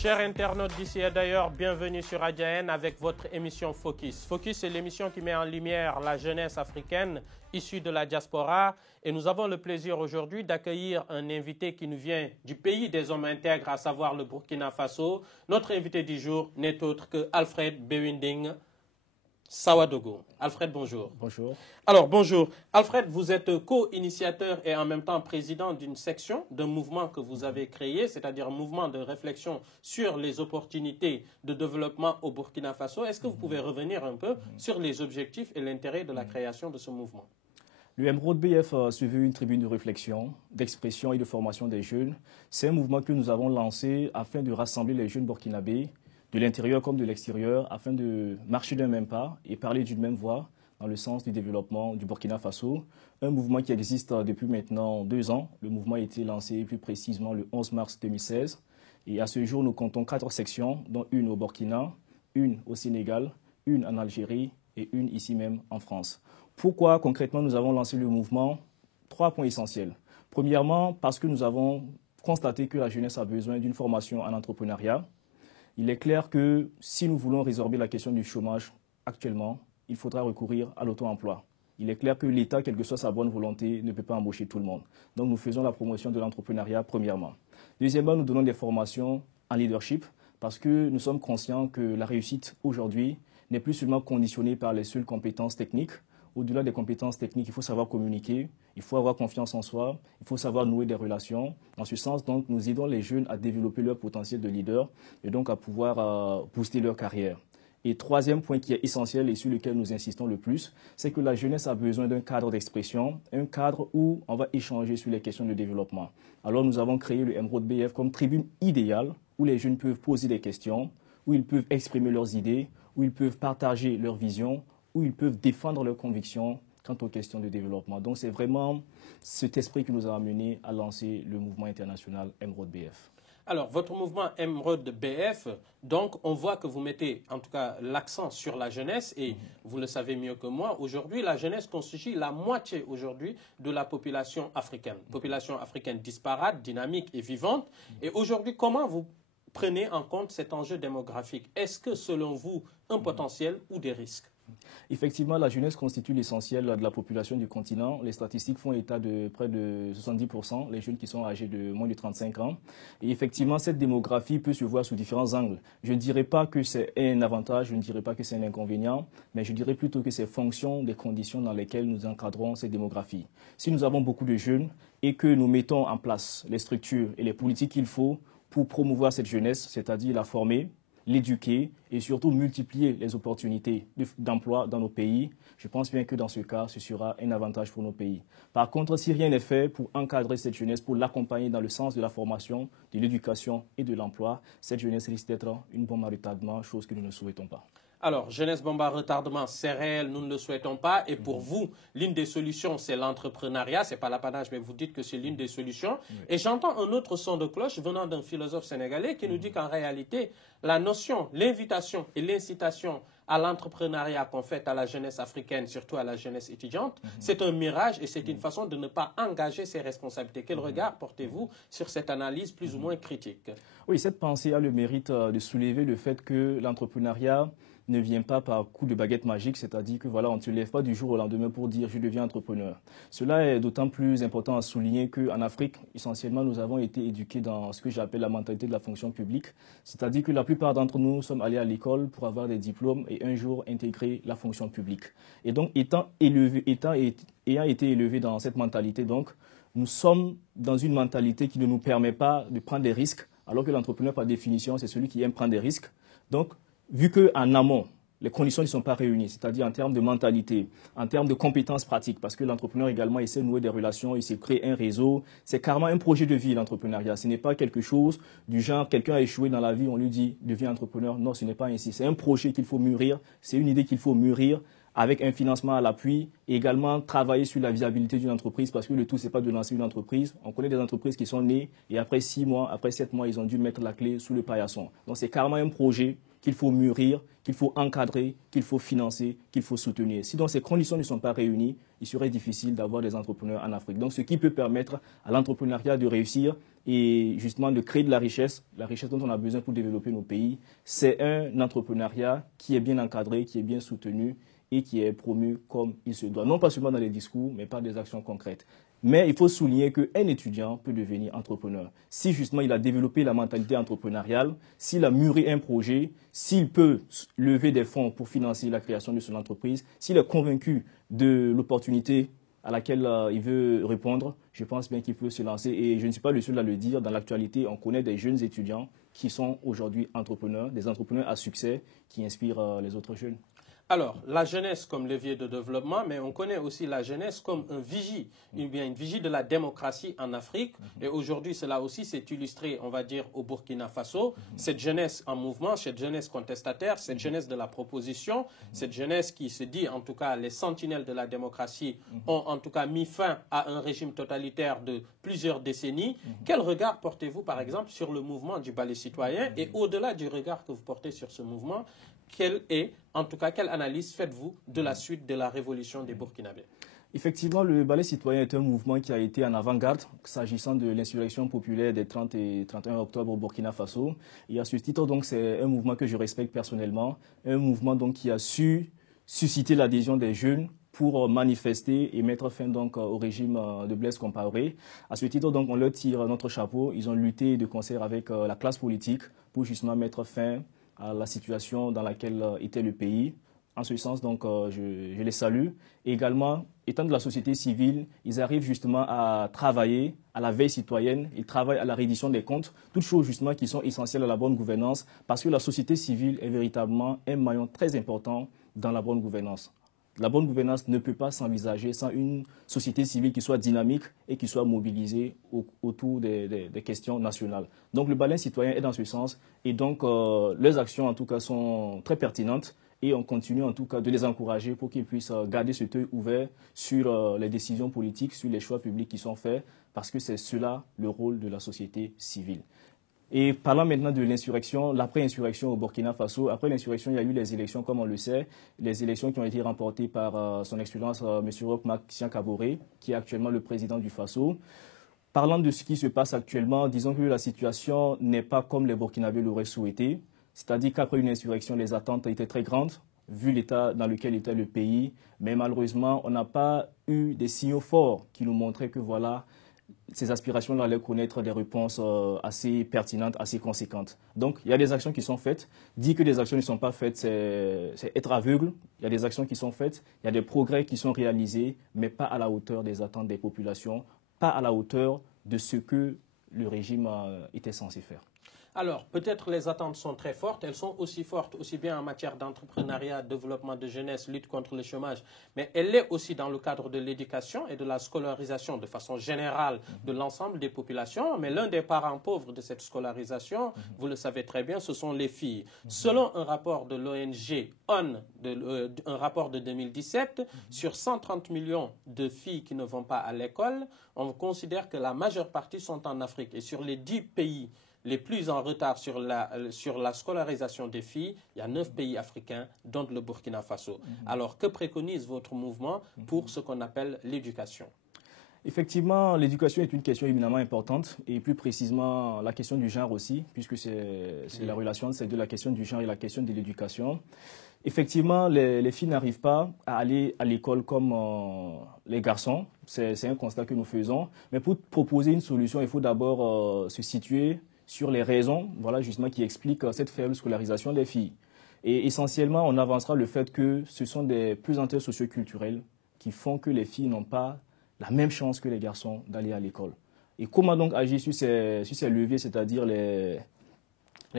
Chers internautes d'ici et d'ailleurs, bienvenue sur ADN avec votre émission Focus. Focus, c'est l'émission qui met en lumière la jeunesse africaine issue de la diaspora. Et nous avons le plaisir aujourd'hui d'accueillir un invité qui nous vient du pays des hommes intègres, à savoir le Burkina Faso. Notre invité du jour n'est autre que Alfred Bewinding Sawadogo. Alfred, bonjour. Bonjour. Alors, bonjour. Alfred, vous êtes co-initiateur et en même temps président d'une section d'un mouvement que vous avez créé, c'est-à-dire un mouvement de réflexion sur les opportunités de développement au Burkina Faso. Est-ce que vous pouvez revenir un peu sur les objectifs et l'intérêt de la création de ce mouvement? Le Emerald BF a suivi une tribune de réflexion, d'expression et de formation des jeunes. C'est un mouvement que nous avons lancé afin de rassembler les jeunes burkinabés de l'intérieur comme de l'extérieur, afin de marcher d'un même pas et parler d'une même voix dans le sens du développement du Burkina Faso. Un mouvement qui existe depuis maintenant 2 ans. Le mouvement a été lancé plus précisément le 11 mars 2016. Et à ce jour, nous comptons 4 sections, dont une au Burkina, une au Sénégal, une en Algérie et une ici même en France. Pourquoi concrètement nous avons lancé le mouvement? 3 points essentiels. Premièrement, parce que nous avons constaté que la jeunesse a besoin d'une formation en entrepreneuriat. Il est clair que si nous voulons résorber la question du chômage actuellement, il faudra recourir à l'auto-emploi. Il est clair que l'État, quelle que soit sa bonne volonté, ne peut pas embaucher tout le monde. Donc nous faisons la promotion de l'entrepreneuriat premièrement. Deuxièmement, nous donnons des formations en leadership parce que nous sommes conscients que la réussite aujourd'hui n'est plus seulement conditionnée par les seules compétences techniques. Au-delà des compétences techniques, il faut savoir communiquer, il faut avoir confiance en soi, il faut savoir nouer des relations. En ce sens, donc, nous aidons les jeunes à développer leur potentiel de leader et donc à pouvoir booster leur carrière. Et troisième point qui est essentiel et sur lequel nous insistons le plus, c'est que la jeunesse a besoin d'un cadre d'expression, un cadre où on va échanger sur les questions de développement. Alors nous avons créé le Emerald BF comme tribune idéale où les jeunes peuvent poser des questions, où ils peuvent exprimer leurs idées, où ils peuvent partager leurs visions, où ils peuvent défendre leurs convictions quant aux questions de développement. Donc c'est vraiment cet esprit qui nous a amené à lancer le mouvement international Emerald BF. Alors, votre mouvement Emerald BF, donc on voit que vous mettez en tout cas l'accent sur la jeunesse et vous le savez mieux que moi, aujourd'hui la jeunesse constitue la moitié aujourd'hui de la population africaine. Population africaine disparate, dynamique et vivante. Et aujourd'hui, comment vous prenez en compte cet enjeu démographique? Est-ce que selon vous, un potentiel ou des risques? Effectivement, la jeunesse constitue l'essentiel de la population du continent. Les statistiques font état de près de 70%, les jeunes qui sont âgés de moins de 35 ans. Et effectivement, cette démographie peut se voir sous différents angles. Je ne dirais pas que c'est un avantage, je ne dirais pas que c'est un inconvénient, mais je dirais plutôt que c'est fonction des conditions dans lesquelles nous encadrons cette démographie. Si nous avons beaucoup de jeunes et que nous mettons en place les structures et les politiques qu'il faut pour promouvoir cette jeunesse, c'est-à-dire la former, l'éduquer et surtout multiplier les opportunités d'emploi dans nos pays, je pense bien que dans ce cas, ce sera un avantage pour nos pays. Par contre, si rien n'est fait pour encadrer cette jeunesse, pour l'accompagner dans le sens de la formation, de l'éducation et de l'emploi, cette jeunesse risque d'être une bombe à retardement, chose que nous ne souhaitons pas. Alors, jeunesse bombe à retardement, c'est réel, nous ne le souhaitons pas. Et pour vous, l'une des solutions, c'est l'entrepreneuriat. Ce n'est pas l'apanage, mais vous dites que c'est l'une des solutions. Et j'entends un autre son de cloche venant d'un philosophe sénégalais qui nous dit qu'en réalité, la notion, l'invitation et l'incitation à l'entrepreneuriat qu'on fait à la jeunesse africaine, surtout à la jeunesse étudiante, c'est un mirage et c'est une façon de ne pas engager ses responsabilités. Quel regard portez-vous sur cette analyse plus ou moins critique? Oui, cette pensée a le mérite de soulever le fait que l'entrepreneuriat ne vient pas par coup de baguette magique, c'est-à-dire que voilà, on ne se lève pas du jour au lendemain pour dire je deviens entrepreneur. Cela est d'autant plus important à souligner qu'en Afrique, essentiellement, nous avons été éduqués dans ce que j'appelle la mentalité de la fonction publique, c'est-à-dire que la plupart d'entre nous sommes allés à l'école pour avoir des diplômes et un jour intégrer la fonction publique. Et donc, ayant été élevés dans cette mentalité, donc, nous sommes dans une mentalité qui ne nous permet pas de prendre des risques, alors que l'entrepreneur, par définition, c'est celui qui aime prendre des risques. Donc, vu qu'en amont, les conditions ne sont pas réunies, c'est-à-dire en termes de mentalité, en termes de compétences pratiques, parce que l'entrepreneur également essaie de nouer des relations, il s'est créé un réseau. C'est carrément un projet de vie, l'entrepreneuriat. Ce n'est pas quelque chose du genre, quelqu'un a échoué dans la vie, on lui dit, deviens entrepreneur. Non, ce n'est pas ainsi. C'est un projet qu'il faut mûrir, c'est une idée qu'il faut mûrir avec un financement à l'appui et également travailler sur la viabilité d'une entreprise parce que le tout, ce n'est pas de lancer une entreprise. On connaît des entreprises qui sont nées et après 6 mois, après 7 mois, ils ont dû mettre la clé sous le paillasson. Donc, c'est carrément un projet qu'il faut mûrir, qu'il faut encadrer, qu'il faut financer, qu'il faut soutenir. Si donc ces conditions ne sont pas réunies, il serait difficile d'avoir des entrepreneurs en Afrique. Donc ce qui peut permettre à l'entrepreneuriat de réussir, et justement de créer de la richesse dont on a besoin pour développer nos pays, c'est un entrepreneuriat qui est bien encadré, qui est bien soutenu et qui est promu comme il se doit. Non pas seulement dans les discours, mais par des actions concrètes. Mais il faut souligner qu'un étudiant peut devenir entrepreneur. Si justement il a développé la mentalité entrepreneuriale, s'il a mûri un projet, s'il peut lever des fonds pour financer la création de son entreprise, s'il est convaincu de l'opportunité à laquelle il veut répondre, je pense bien qu'il peut se lancer. Et je ne suis pas le seul à le dire. Dans l'actualité, on connaît des jeunes étudiants qui sont aujourd'hui entrepreneurs, des entrepreneurs à succès qui inspirent les autres jeunes. Alors, la jeunesse comme levier de développement, mais on connaît aussi la jeunesse comme un vigie, une vigie de la démocratie en Afrique. Et aujourd'hui, cela aussi s'est illustré, on va dire, au Burkina Faso. Cette jeunesse en mouvement, cette jeunesse contestataire, cette jeunesse de la proposition, cette jeunesse qui se dit, en tout cas, les sentinelles de la démocratie ont en tout cas mis fin à un régime totalitaire de plusieurs décennies. Quel regard portez-vous, par exemple, sur le mouvement du ballet citoyen? Et au-delà du regard que vous portez sur ce mouvement, quelle analyse faites-vous de la suite de la révolution des Burkinabés? Effectivement, le ballet citoyen est un mouvement qui a été en avant-garde s'agissant de l'insurrection populaire des 30 et 31 octobre au Burkina Faso. Et à ce titre, donc, c'est un mouvement que je respecte personnellement, un mouvement donc, qui a su susciter l'adhésion des jeunes pour manifester et mettre fin donc au régime de Blaise Compaoré. À ce titre, donc, on leur tire notre chapeau. Ils ont lutté de concert avec la classe politique pour justement mettre fin à la situation dans laquelle était le pays. En ce sens, donc, je les salue. Et également, étant de la société civile, ils arrivent justement à travailler à la veille citoyenne, ils travaillent à la reddition des comptes, toutes choses justement qui sont essentielles à la bonne gouvernance, parce que la société civile est véritablement un maillon très important dans la bonne gouvernance. La bonne gouvernance ne peut pas s'envisager sans une société civile qui soit dynamique et qui soit mobilisée autour des questions nationales. Donc le ballet citoyen est dans ce sens et donc leurs actions en tout cas sont très pertinentes et on continue en tout cas de les encourager pour qu'ils puissent garder cet œil ouvert sur les décisions politiques, sur les choix publics qui sont faits parce que c'est cela le rôle de la société civile. Et parlant maintenant de l'insurrection, l'après-insurrection au Burkina Faso, après l'insurrection, il y a eu les élections, comme on le sait, les élections qui ont été remportées par son Excellence M. Roch Marc Christian Kaboré, qui est actuellement le président du Faso. Parlant de ce qui se passe actuellement, disons que la situation n'est pas comme les Burkinabés l'auraient souhaité, c'est-à-dire qu'après une insurrection, les attentes étaient très grandes, vu l'état dans lequel était le pays, mais malheureusement, on n'a pas eu des signaux forts qui nous montraient que voilà, ces aspirations-là allaient connaître des réponses assez pertinentes, assez conséquentes. Donc, il y a des actions qui sont faites. Dire que des actions ne sont pas faites, c'est être aveugle. Il y a des actions qui sont faites, il y a des progrès qui sont réalisés, mais pas à la hauteur des attentes des populations, pas à la hauteur de ce que le régime était censé faire. Alors, peut-être les attentes sont très fortes. Elles sont aussi fortes, aussi bien en matière d'entrepreneuriat, développement de jeunesse, lutte contre le chômage, mais elle l'est aussi dans le cadre de l'éducation et de la scolarisation de façon générale de l'ensemble des populations. Mais l'un des parents pauvres de cette scolarisation, vous le savez très bien, ce sont les filles. Selon un rapport de l'ONG ON, un rapport de 2017, sur 130 millions de filles qui ne vont pas à l'école, on considère que la majeure partie sont en Afrique. Et sur les 10 pays les plus en retard sur la scolarisation des filles, il y a 9 pays africains, dont le Burkina Faso. Alors, que préconise votre mouvement pour ce qu'on appelle l'éducation? Effectivement, l'éducation est une question éminemment importante, et plus précisément la question du genre aussi, puisque c'est la relation de la question du genre et la question de l'éducation. Effectivement, les filles n'arrivent pas à aller à l'école comme les garçons. C'est un constat que nous faisons. Mais pour proposer une solution, il faut d'abord se situer sur les raisons, voilà, justement, qui expliquent cette faible scolarisation des filles. Et essentiellement, on avancera le fait que ce sont des pesanteurs socioculturelles qui font que les filles n'ont pas la même chance que les garçons d'aller à l'école. Et comment donc agir sur ces leviers, c'est-à-dire les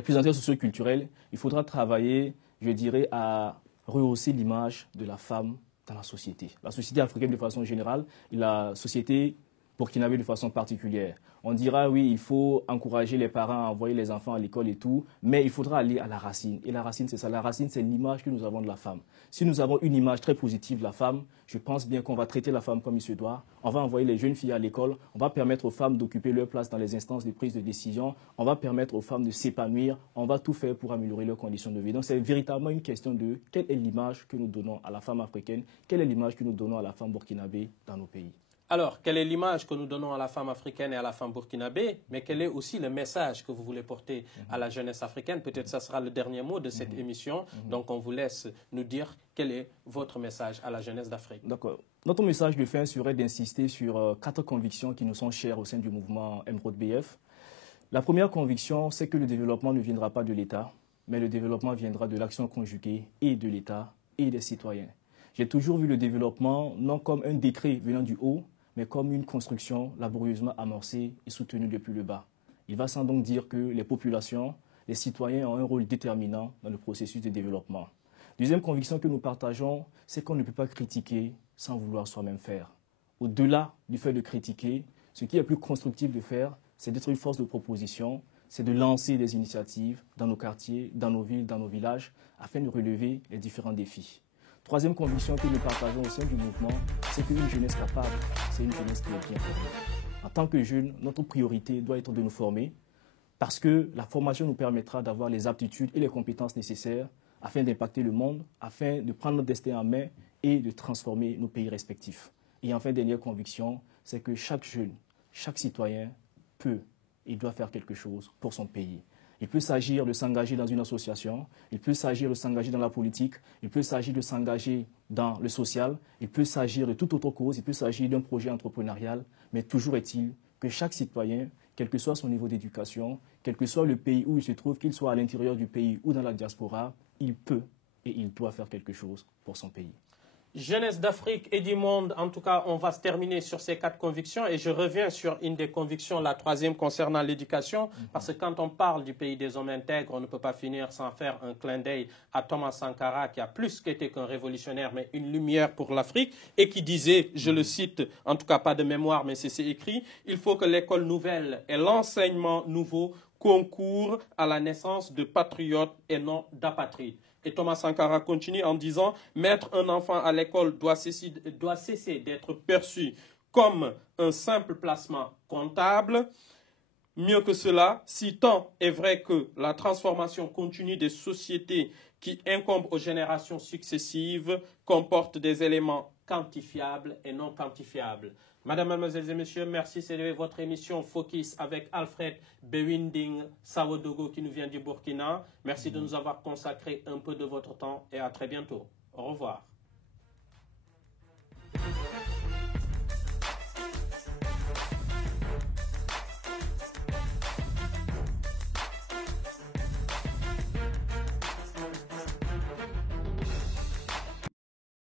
pesanteurs socioculturelles? Il faudra travailler, je dirais, à rehausser l'image de la femme dans la société africaine de façon générale et la société burkinabé de façon particulière. On dira, oui, il faut encourager les parents à envoyer les enfants à l'école et tout, mais il faudra aller à la racine. Et la racine, c'est ça. La racine, c'est l'image que nous avons de la femme. Si nous avons une image très positive de la femme, je pense bien qu'on va traiter la femme comme il se doit. On va envoyer les jeunes filles à l'école. On va permettre aux femmes d'occuper leur place dans les instances de prise de décision. On va permettre aux femmes de s'épanouir. On va tout faire pour améliorer leurs conditions de vie. Donc, c'est véritablement une question de quelle est l'image que nous donnons à la femme africaine, quelle est l'image que nous donnons à la femme burkinabé dans nos pays. Alors, quelle est l'image que nous donnons à la femme africaine et à la femme burkinabé, mais quel est aussi le message que vous voulez porter à la jeunesse africaine? Peut-être que ça sera le dernier mot de cette émission. Donc, on vous laisse nous dire quel est votre message à la jeunesse d'Afrique. D'accord. Notre message de fin serait d'insister sur 4 convictions qui nous sont chères au sein du mouvement Emeraude BF. La première conviction, c'est que le développement ne viendra pas de l'État, mais le développement viendra de l'action conjuguée et de l'État et des citoyens. J'ai toujours vu le développement non comme un décret venant du haut, mais comme une construction laborieusement amorcée et soutenue depuis le bas. Il va sans donc dire que les populations, les citoyens ont un rôle déterminant dans le processus de développement. Deuxième conviction que nous partageons, c'est qu'on ne peut pas critiquer sans vouloir soi-même faire. Au-delà du fait de critiquer, ce qui est plus constructif de faire, c'est d'être une force de proposition, c'est de lancer des initiatives dans nos quartiers, dans nos villes, dans nos villages, afin de relever les différents défis. Troisième conviction que nous partageons au sein du mouvement, c'est qu'une jeunesse capable, c'est une jeunesse qui est bien formée. En tant que jeunes, notre priorité doit être de nous former, parce que la formation nous permettra d'avoir les aptitudes et les compétences nécessaires afin d'impacter le monde, afin de prendre notre destin en main et de transformer nos pays respectifs. Et enfin, dernière conviction, c'est que chaque jeune, chaque citoyen peut et doit faire quelque chose pour son pays. Il peut s'agir de s'engager dans une association, il peut s'agir de s'engager dans la politique, il peut s'agir de s'engager dans le social, il peut s'agir de toute autre cause, il peut s'agir d'un projet entrepreneurial, mais toujours est-il que chaque citoyen, quel que soit son niveau d'éducation, quel que soit le pays où il se trouve, qu'il soit à l'intérieur du pays ou dans la diaspora, il peut et il doit faire quelque chose pour son pays. Jeunesse d'Afrique et du monde, en tout cas, on va se terminer sur ces 4 convictions et je reviens sur une des convictions, la troisième concernant l'éducation, parce que quand on parle du pays des hommes intègres, on ne peut pas finir sans faire un clin d'œil à Thomas Sankara qui a plus qu'été qu'un révolutionnaire, mais une lumière pour l'Afrique et qui disait, je le cite, en tout cas pas de mémoire, mais c'est écrit, il faut que l'école nouvelle et l'enseignement nouveau concourent à la naissance de patriotes et non d'apatrides. Et Thomas Sankara continue en disant « Mettre un enfant à l'école doit cesser d'être perçu comme un simple placement comptable. Mieux que cela, si tant est vrai que la transformation continue des sociétés qui incombent aux générations successives comporte des éléments quantifiables et non quantifiables. » Madame, Mademoiselles et Messieurs, merci. C'est votre émission Focus avec Alfred Bewinding Sawodogo qui nous vient du Burkina. Merci de nous avoir consacré un peu de votre temps et à très bientôt. Au revoir.